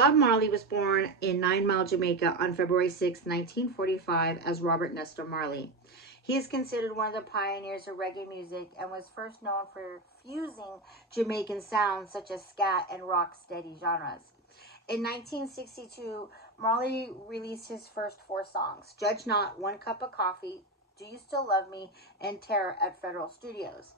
Bob Marley was born in 9 Mile, Jamaica on February 6, 1945 as Robert Nestor Marley. He is considered one of the pioneers of reggae music and was first known for fusing Jamaican sounds such as scat and rock steady genres. In 1962, Marley released his first 4 songs: Judge Not, One Cup of Coffee, Do You Still Love Me, and Terror at Federal Studios.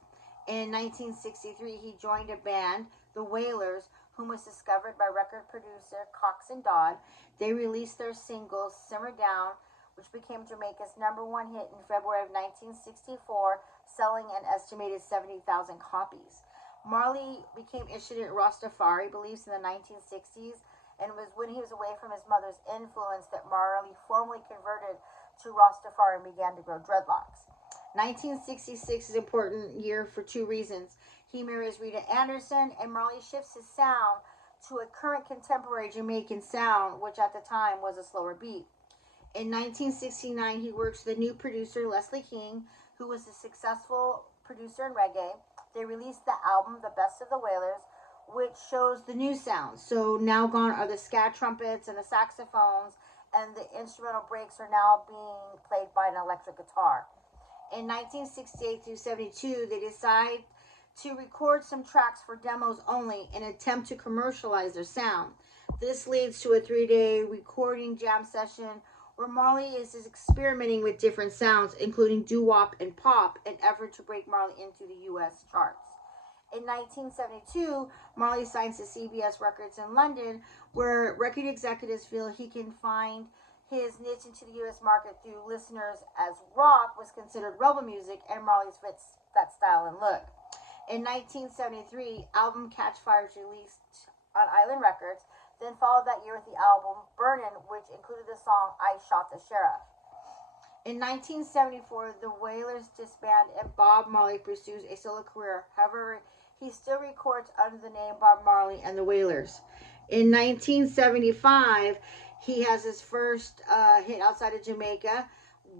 In 1963, he joined a band, the Wailers, whom was discovered by record producer Cox and Dodd. They released their single, Simmer Down, which became Jamaica's #1 hit in February of 1964, selling an estimated 70,000 copies. Marley became issued in Rastafari beliefs in the 1960s, and it was when he was away from his mother's influence that Marley formally converted to Rastafari and began to grow dreadlocks. 1966 is an important year for 2 reasons. He marries Rita Anderson, and Marley shifts his sound to a current contemporary Jamaican sound, which at the time was a slower beat. In 1969, he works with the new producer Leslie King, who was a successful producer in reggae. They released the album The Best of the Wailers, which shows the new sound. So now gone are the scat trumpets and the saxophones, and the instrumental breaks are now being played by an electric guitar. In 1968 through 72, they decide to record some tracks for demos only in an attempt to commercialize their sound. This leads to a 3-day recording jam session where Marley is experimenting with different sounds, including doo-wop and pop, in an effort to break Marley into the U.S. charts. In 1972, Marley signs to CBS Records in London, where record executives feel he can find his niche into the U.S. market through listeners, as rock was considered rebel music and Marley's fits that style and look. In 1973, album Catch Fire was released on Island Records, then followed that year with the album Burnin', which included the song I Shot the Sheriff. In 1974, the Wailers disband and Bob Marley pursues a solo career. However, he still records under the name Bob Marley and the Wailers. In 1975, he has his first hit outside of Jamaica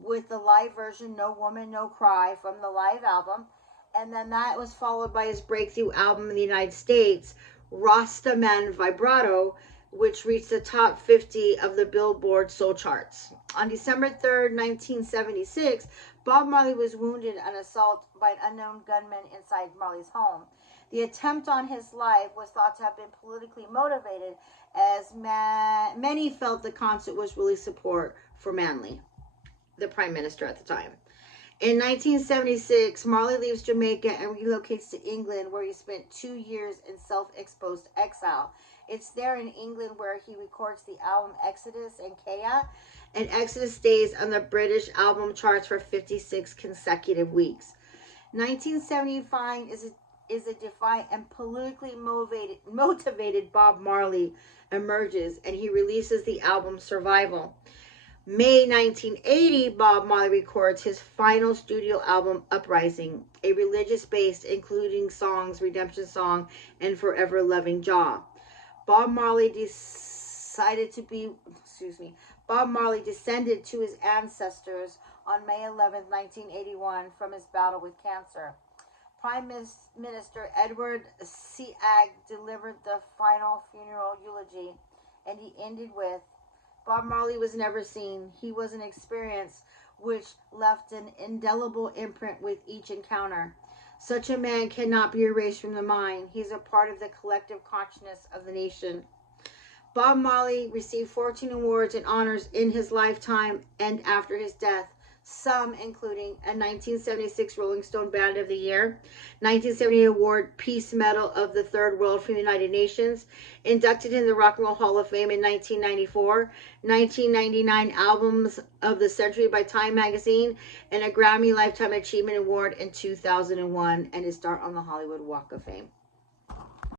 with the live version No Woman, No Cry from the live album. And then that was followed by his breakthrough album in the United States, Rasta Man Vibrato, which reached the top 50 of the Billboard Soul Charts. On December 3rd, 1976, Bob Marley was wounded in an assault by an unknown gunman inside Marley's home. The attempt on his life was thought to have been politically motivated, as many felt the concert was really support for Manley, the prime minister at the time. In 1976, Marley leaves Jamaica and relocates to England, where he spent 2 years in self-exposed exile. It's there in England where he records the album Exodus and Kea, and Exodus stays on the British album charts for 56 consecutive weeks. 1975 is a defiant and politically motivated Bob Marley emerges, and he releases the album Survival. May 1980, Bob Marley records his final studio album, Uprising, a religious based, including songs Redemption Song and Forever Loving Jah. Bob Marley descended to his ancestors on May 11, 1981, from his battle with cancer. Prime Minister Edward C. Agg delivered the final funeral eulogy, and he ended with, Bob Marley was never seen. He was an experience which left an indelible imprint with each encounter. Such a man cannot be erased from the mind. He's a part of the collective consciousness of the nation. Bob Marley received 14 awards and honors in his lifetime and after his death, some including a 1976 Rolling Stone Band of the Year, 1970 award Peace Medal of the Third World from the United Nations, inducted in the Rock and Roll Hall of Fame in 1994, 1999 Albums of the Century by Time Magazine, and a Grammy Lifetime Achievement Award in 2001, and his start on the Hollywood Walk of Fame.